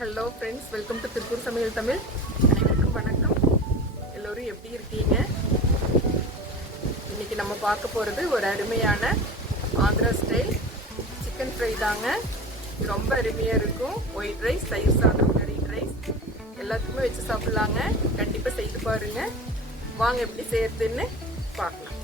Hello friends welcome to Tiruppur Samayal Tamil அனைவருக்கும் வணக்கம். எல்லோரும் எப்படி இருக்கீங்க? இன்னைக்கு நம்ம பார்க்க போகிறது ஒரு அருமையான ஆந்திரா ஸ்டைல் சிக்கன் ஃப்ரை தாங்க. ரொம்ப அருமையாக இருக்கும். ஒயிட் ரைஸ் தயிர் சாதம் கறி ரைஸ் எல்லாத்துக்குமே வச்சு சாப்பிட்லாங்க. கண்டிப்பாக செய்து பாருங்க. வாங்க எப்படி செய்யறதுன்னு பார்க்கலாம்.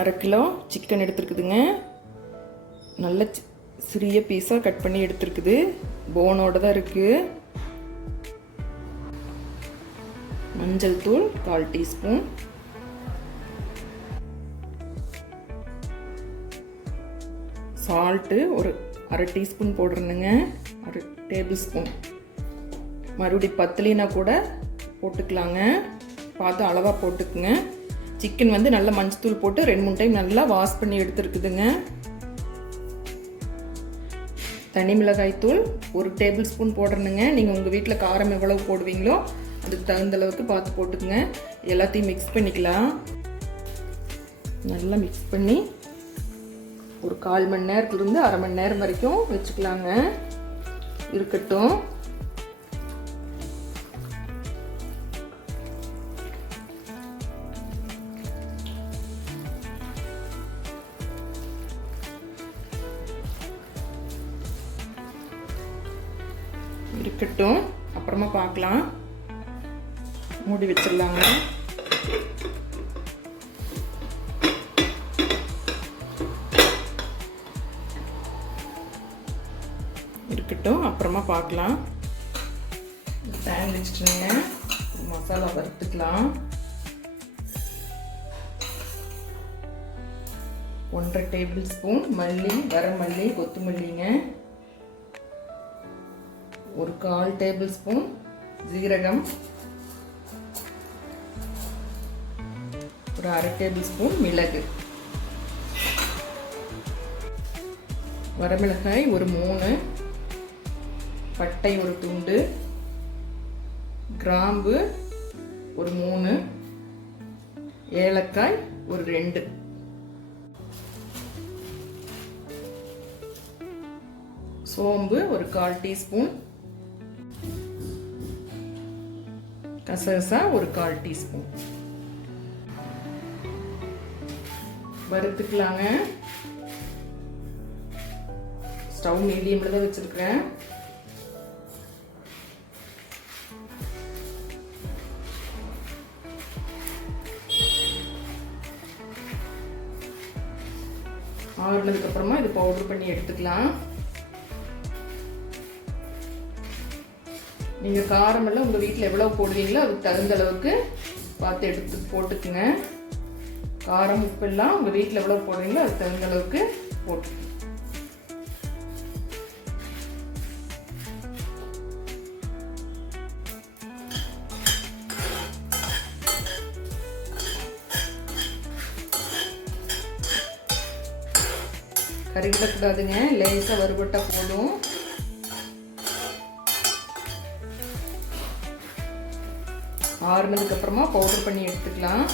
அரை கிலோ சிக்கன் எடுத்துருக்குதுங்க. நல்ல சிறிய பீஸாக கட் பண்ணி எடுத்துருக்குது. போனோட தான் இருக்குது மஞ்சள் தூள் கால் டீஸ்பூன். சால்ட்டு ஒரு அரை டீஸ்பூன் போடுறேனுங்க அரை டேபிள் ஸ்பூன் மறுபடி பத்துலினா கூட போட்டுக்கலாங்க. பார்த்து அளவாக போட்டுக்குங்க. சிக்கன் வந்து நல்லா மஞ்சத்தூள் போட்டு ரெண்டு மூணு டைம் நல்லா வாஷ் பண்ணி எடுத்துருக்குதுங்க. தனி மிளகாய் தூள் ஒரு டேபிள் ஸ்பூன் போடணுங்க. நீங்கள் உங்கள் வீட்டில் காரம் எவ்வளவு போடுவீங்களோ அதுக்கு தகுந்த அளவுக்கு பார்த்து போட்டுக்குங்க. எல்லாத்தையும் மிக்ஸ் பண்ணிக்கலாம். நல்லா மிக்ஸ் பண்ணி ஒரு கால் மணி நேரத்துலேருந்து அரை மணி நேரம் வரைக்கும் வச்சுக்கலாங்க. இருக்கட்டும். இருக்கட்டும். அப்புறமா பார்க்கலாம். மூடி வச்சிடலாங்க. இருக்கட்டும். அப்புறமா பார்க்கலாம். பேன் வச்சுட்டுங்க மசாலா வறுத்துக்கலாம். ஒன்றரை டேபிள் ஸ்பூன் மல்லி வர மல்லி கொத்தமல்லிங்க. ஒரு கால் டேபிள் ஸ்பூன் ஜீரகம். ஒரு அரை டேபிள் ஸ்பூன் மிளகு. வரமிளகாய் ஒரு மூணு. பட்டை ஒரு துண்டு. கிராம்பு ஒரு மூணு. ஏலக்காய் ஒரு ரெண்டு. சோம்பு ஒரு கால் டீஸ்பூன். கசகசா ஒரு கால் டீஸ்பூன். வறுத்துக்கலாங்க. ஸ்டவ் மீடியமில் தான் வச்சுருக்கிறேன். ஆறுனதுக்கு அப்புறமா இது பவுடர் பண்ணி எடுத்துக்கலாம். நீங்கள் காரமெல்லாம் உங்கள் வீட்டில் எவ்வளோ போடுவீங்களோ அதுக்கு தகுந்த அளவுக்கு பார்த்து எடுத்து போட்டுக்குங்க. காரம் உப்பெல்லாம் உங்கள் வீட்டில் எவ்வளோ போடுறீங்களோ அதுக்கு தகுந்த அளவுக்கு போட்டு கருகிடக்கூடாதுங்க. லேசாக வறுபட்டால் போதும். ஆறுனதுக்கு அப்புறமா பவுடர் பண்ணி எடுத்துக்கலாம்.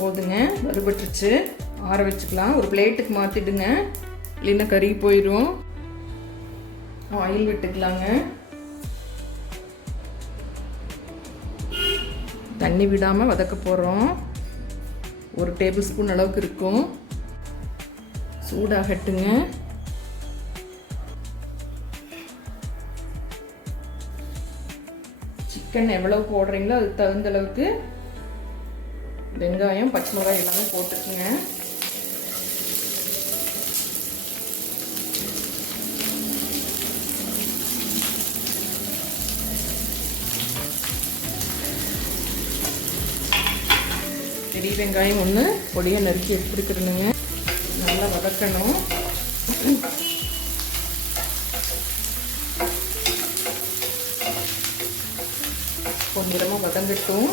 போதுங்க வறுபட்டுருச்சு. ஆற வச்சுக்கலாம். ஒரு பிளேட்டுக்கு மாற்றிடுங்க இல்லைன்னா கருகி போயிடும் ஆயில் விட்டுக்கலாங்க. தண்ணி விடாமல் வதக்க போகிறோம் ஒரு டேபிள் ஸ்பூன் அளவுக்கு இருக்கும். சூடாகட்டுங்க. சிக்கன் எவ்வளவு போடுறீங்களோ அதுக்கு தகுந்த அளவுக்கு வெங்காயம் பச்சை மிளகாய் எல்லாமே போட்டுக்குங்க. பெரிய வெங்காயம் ஒன்று பொடியை நறுக்கி எடுத்து நல்லா வதக்கணும். கொஞ்சமாக வதங்கட்டும்.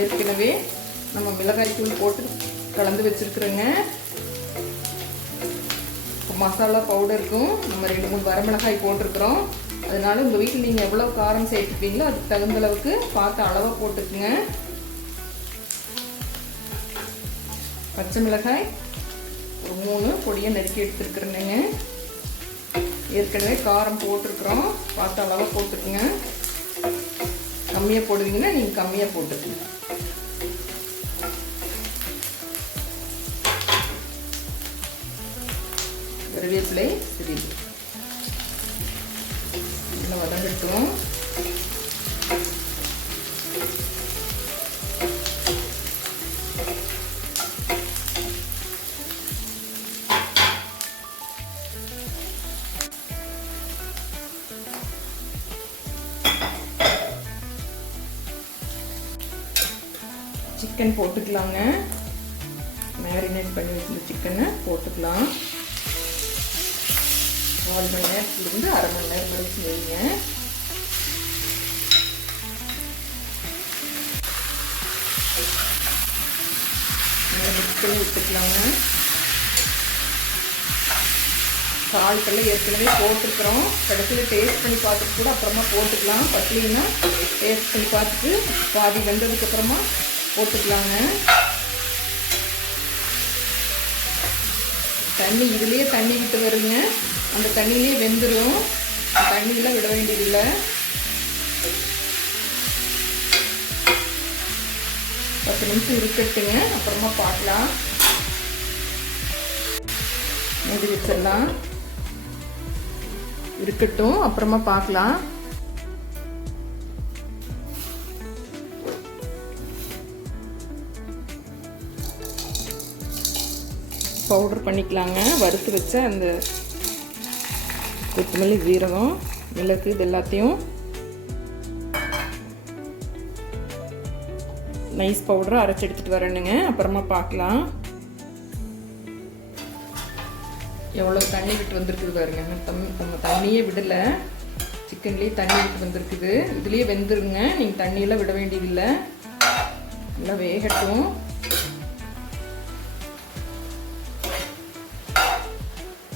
ஏற்கனவே நம்ம மிளகாய் தூள் போட்டு கலந்து வச்சுருக்குறோங்க. மசாலா பவுடருக்கும் நம்ம ரெண்டு மூணு வரமிளகாய் போட்டிருக்கிறோம். அதனால் உங்கள் வீட்டில் நீங்கள் எவ்வளோ காரம் சேர்த்துப்பீங்களோ அதுக்கு தகுந்த அளவுக்கு பார்த்து அளவாக போட்டுக்குங்க. பச்சை மிளகாய் ஒரு மூணு பொடியை நறுக்கி எடுத்துருக்குறேங்க ஏற்கனவே காரம் போட்டிருக்குறோம். பார்த்து அளவாக போட்டுக்குங்க. கம்மியாக போடுவீங்கன்னா நீங்கள் கம்மியாக போட்டுக்குங்க. கருவேப்பிலை சிறிது. நல்லா வதங்கட்டும். சிக்கன் போட்டுக்கலாங்க. மேரினேட் பண்ணி வச்சுருந்த சிக்கனை போட்டுக்கலாம். நாலு மணி நேரத்துலேருந்து அரை மணி நேரம் கழிச்சு வைங்க மிக்ஸ் பண்ணி விட்டுக்கலாங்க சால்ட்டெல்லாம் ஏற்கனவே போட்டுருக்குறோம் கடைசியில் டேஸ்ட் பண்ணி பார்த்துட்டு கூட அப்புறமா போட்டுக்கலாம். பத்தலைன்னா டேஸ்ட் பண்ணி பார்த்துட்டு பாதி வெந்ததுக்கப்புறமா போட்டுக்கலாங்க. தண்ணி இதுலேயே தண்ணி விட்டு வருங்க. அந்த தண்ணியிலே வெந்துடும் தண்ணியெலாம் விட வேண்டியதில்லை. பத்து நிமிஷம் இருக்கட்டுங்க. அப்புறமா பார்க்கலாம். மூடி வச்சிடலாம். இருக்கட்டும். அப்புறமா பார்க்கலாம். பவுடர் பண்ணிக்கலாங்க. வறுத்து வச்ச அந்த கொத்தமல்லி ஜீரகம் மிளகு இது எல்லாத்தையும் நைஸ் பவுடரை அரைச்சி எடுத்துகிட்டு வரணுங்க அப்புறமா பார்க்கலாம் எவ்வளோ தண்ணி விட்டு வந்திருக்குது பாருங்க. தம் நம்ம தண்ணியே விடலை. சிக்கன்லேயே தண்ணி விட்டு வந்திருக்குது. இதுலேயே வெந்துருங்க. நீங்கள் தண்ணியெல்லாம் விட வேண்டியதில்லை. நல்லா வேகட்டும்.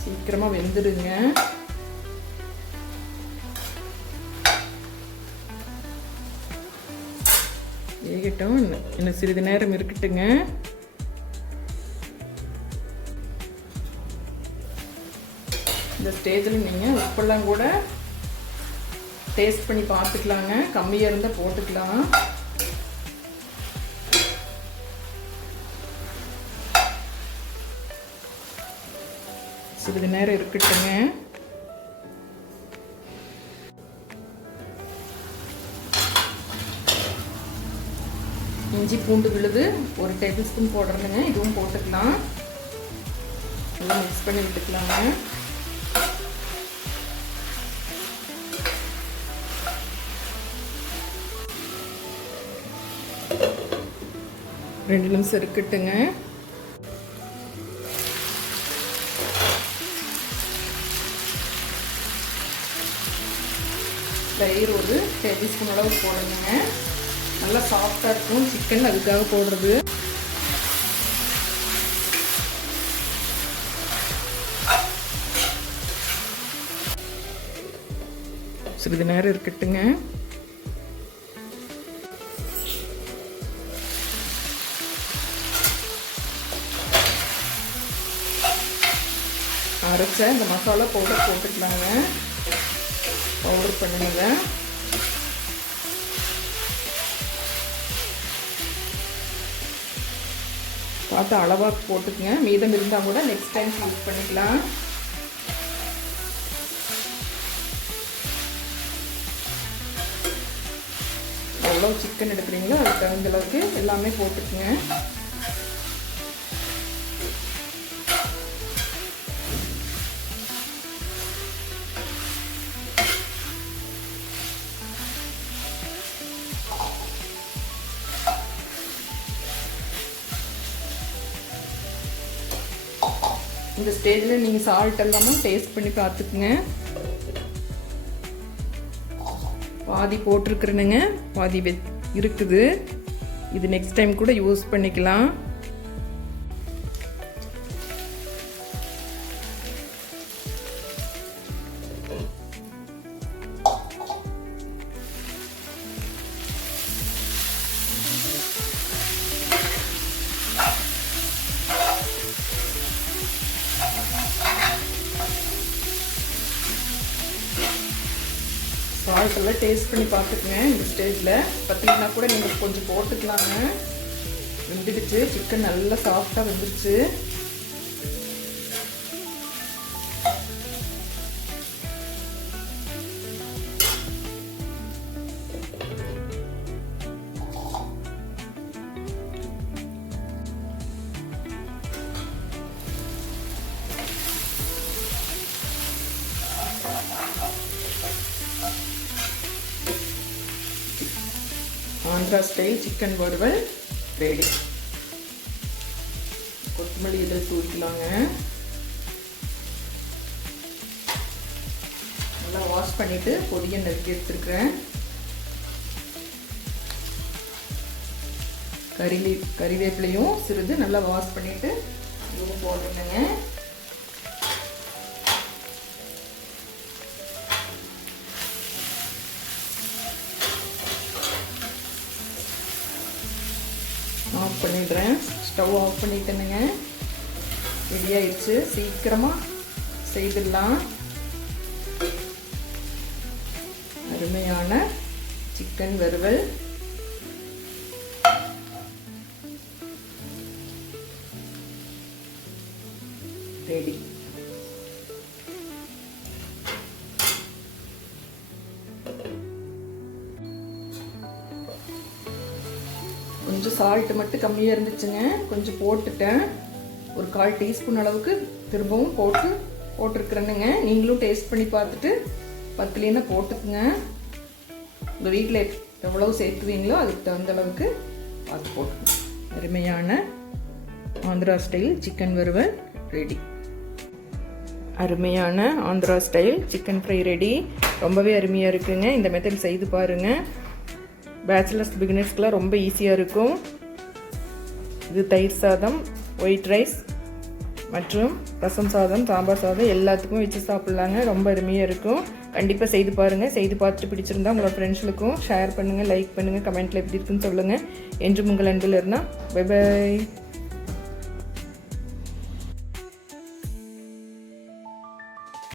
சீக்கிரமாக வெந்துடுங்க. வேகட்டும் இன்னும் சிறிது நேரம் இருக்கட்டுங்க. இந்த ஸ்டேஜில் நீங்கள் உப்பெல்லாம் கூட டேஸ்ட் பண்ணி பார்த்துக்கலாங்க. கம்மியாக இருந்தால் போட்டுக்கலாம். சிறிது நேரம் இருக்கட்டுங்க. இஞ்சி பூண்டு விழுது ஒரு டேபிள் ஸ்பூன் போடுறதுங்க இதுவும் போட்டுக்கலாம். நல்லா மிக்ஸ் பண்ணி விட்டுக்கலாங்க ரெண்டு நிமிஷம் இருக்கட்டுங்க. தயிர் ஒரு டேபிள் ஸ்பூன் அளவு போடணுங்க. நல்லா சாஃப்டாக இருக்கும். சிக்கன் அதுக்காக போடுறது. சிறிது நேரம் இருக்கட்டுங்க. அரைச்ச இந்த மசாலா பவுடர் போட்டுக்கலாங்க. பவுடர் பண்ணுங்க. பார்த்து அளவாக போட்டுக்கங்க. மீதம் இருந்தால் கூட நெக்ஸ்ட் டைம் யூஸ் பண்ணிக்கலாம். எவ்வளோ சிக்கன் எடுக்கிறீங்களோ அதுக்கு தகுந்த அளவுக்கு எல்லாமே போட்டுக்குங்க. இந்த ஸ்டேஜில் நீங்கள் சால்ட் எல்லாமே டேஸ்ட் பண்ணி பார்த்துக்குங்க. பாதி போட்டிருக்குறேனுங்க பாதி வெ இருக்குது. இது நெக்ஸ்ட் டைம் கூட யூஸ் பண்ணிக்கலாம். நல்லா டேஸ்ட் பண்ணி பார்த்துக்குங்க இந்த ஸ்டேஜில் பார்த்தீங்கன்னா கூட நீங்கள் கொஞ்சம் போட்டுக்கலாங்க. வெந்துடுச்சு. சிக்கன் நல்லா சாஃப்டாக வெந்துருச்சு ஆந்திரா ஸ்டைல் சிக்கன் வறுவல் ரெடி கொத்தமல்லி இதில் தூக்கிலாங்க. நல்லா வாஷ் பண்ணிட்டு பொடியை நறுக்கி எடுத்துருக்குறேன். கறிவே கறிவேப்பிலையும் சிறிது நல்லா வாஷ் பண்ணிட்டு இதுவும் போட்டுருங்க ஆஃப் பண்ணிடுறேன். ஸ்டவ் ஆஃப் பண்ணிட்டேனுங்க ரெடி ஆயிடுச்சு. சீக்கிரமாக செய்திடலாம். அருமையான சிக்கன் வறுவல். சால்ட்டு மட்டும் கம்மியாக இருந்துச்சுங்க. கொஞ்சம் போட்டுட்டேன். ஒரு கால் டீஸ்பூன் அளவுக்கு திரும்பவும் போட்டு போட்டிருக்கிறேனுங்க. நீங்களும் டேஸ்ட் பண்ணி பார்த்துட்டு பத்துலேன்னா போட்டுக்குங்க. உங்கள் வீட்டில் எவ்வளவு சேர்த்துவீங்களோ அதுக்கு தகுந்த அளவுக்கு பார்த்து போட்டுக்கோங்க. அருமையான ஆந்திரா ஸ்டைல் சிக்கன் வறுவல் ரெடி அருமையான Andhra style chicken fry ready ரொம்பவே அருமையாக இருக்குங்க. இந்த மெத்தட் செய்து பாருங்கள் பேச்சுலர்ஸ் பிகினர்ஸ்க்கெலாம் ரொம்ப ஈஸியாக இருக்கும். இது தயிர் சாதம் ஒயிட் ரைஸ் மற்றும் ரசம் சாதம் சாம்பார் சாதம் எல்லாத்துக்கும் வச்சு சாப்பிட்லாங்க. ரொம்ப அருமையாக இருக்கும். கண்டிப்பாக செய்து பாருங்கள் செய்து பார்த்துட்டு பிடிச்சிருந்தா உங்களோட ஃப்ரெண்ட்ஸுக்கும் ஷேர் பண்ணுங்கள் லைக் பண்ணுங்கள் கமெண்ட்டில் எப்படி இருக்குன்னு சொல்லுங்கள் என்றும் உங்கள் அன்பில் இருந்தால் பை பை